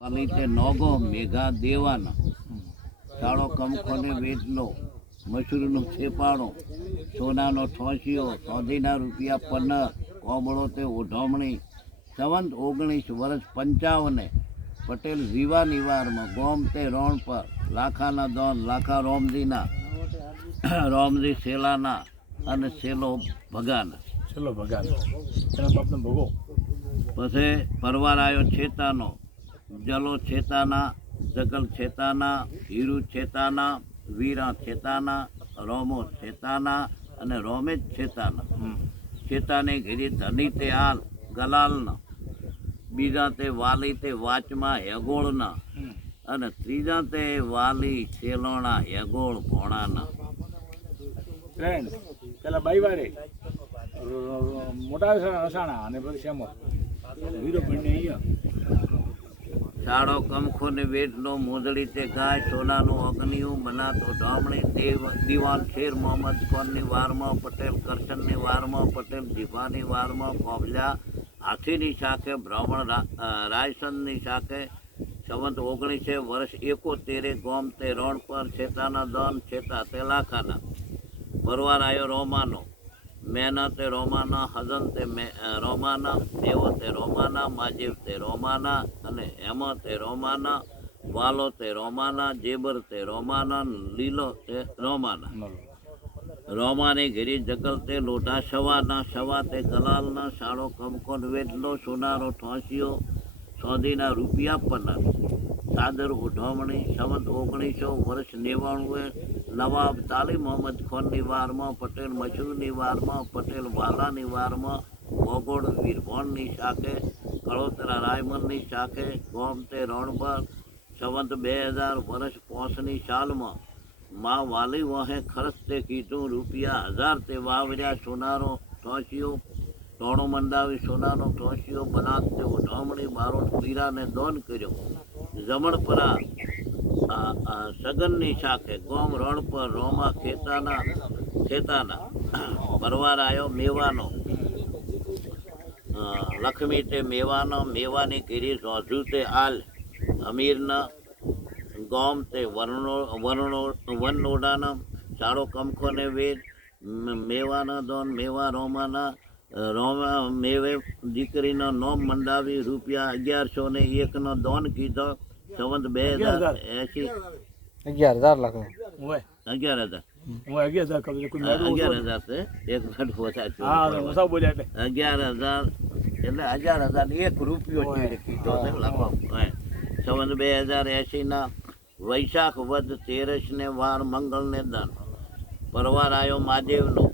પાલિતે no-go મેઘા દેવાના. શાળો કમખોને વેચલો મસૂરનું છેપાણો સોનાનો ઠોસિયો સોદીના રૂપિયા પંદર કોબળો તે ઓઢમણી સંવંત ઓગણીસ વર્ષ પંચાવને પટેલ વિવા નિવારમાં ગોમ તે રોણ પર લાખાના દોન લાખા રોમજીના રોમજી સેલાના અને સેલો ભગાના. સેલો ભગાન. એના બાપને ભોગો. પછી પરવાર આવ્યો છેતાનો. જલો છેતાના જગલ છેતાના હીરુ છેતાના વીરા છેતાના રોમો છેતાના અને રોમેજ છેતાના. છેતાને ઘેરી ધની તે હાલ ગલાલના. બીજા તે વાલી તે વાચમાં હેગોળના. અને ત્રીજા તે વાલી છેલોણા હેગોળ ભોણાના. ફ્રેન્ડ પેલા બાઈવારે મોટા અસાણા અને પછી શ્યામો વીરો પંડે અહીંયા. શાળો કમખો ને વેટનો મોજડી તે ગાય, સોનાનું અગ્નિયું બનાતો ઢામણી દેવ દિવાન શેર મોહમ્મદ ખાનની વારમાં પટેલ કરશનની વારમાં પટેલ, જીભાની વારમાં કોબલા હાથીની શાખે બ્રાહ્મણ રાયસનની શાખે સંવંત ઓગણીસે વર્ષ એકોતેરે ગોમ તે રણ પર છેતાના દન, છેતા તે લાખાના પરવાર આવ્યો રોમાનો. મેના તે રોમાના હજન તે મે- રોમાના દેવો તે રોમાના માજીવ તે રોમાના અને હેમ તે રોમાના વાલો તે રોમાના જેબર તે રોમાના લીલો તે રોમાના. રોમાની ઘેરી જગલ તે લોઢા સવાના સવા તે કલાલના સાળો કમકોન વેટલો સોનારો ઠોસિયો સોધીના રૂપિયા પન્ના સાદર ઉઢવણી સંવત ઓગણીસો વર્ષ નેવાણું નવાબ તાલી મોહમ્મદ ખાનની વારમાં, પટેલ મજૂરની વારમાં, પટેલ વાલાની વારમાં ભોગોળ વીરભોણની શાખે, કળોતરા રાયમનની શાખે, ગોમ તે રણબર સંવંત બે હજાર વર્ષ પોસની સાલમાં માં વાલી વહે ખર્ચ તે કીધું, રૂપિયા હજાર તે વાવર્યા સોનારો ટોંચીઓ ટોણો મંડાવી સોનાનો ટોંચીઓ બનાત તે ઉઢામણી બારોટ પીરાને દોન કર્યો. જમણપરા સગનની શાખે ગોમ, રણ પર, રોમા, ખેતાના ખેતાના પરવાર આવ્યો મેવાનો. લક્ષ્મી તે મેવાનો, મેવાની કીરી રોજુ તે આલ. અમીરના ગોમ તે વર્ણો વર્ણો વનોડાના ચાળો કમખોને વેદ મેવાના દોન મેવા રોમાના રોમા મેવે દીકરીનો નોમ મંડાવી રૂપિયા અગિયારસો ને એકનો દોન કીધો. સંવંત બે હજાર એસી અગિયાર હજાર લાખ અગિયાર હજાર. અગિયાર હજાર છું. હજાર એક મિનિટ ઓછા બોલ્યા અગિયાર હજાર એટલે અગિયાર હજાર એક રૂપિયો છે કીધો છે લખો. હા. બે હજાર એસી વૈશાખ વધ તેરસ ને વાર મંગળ ને દાન પરવાર આવ્યો મહાદેવનો.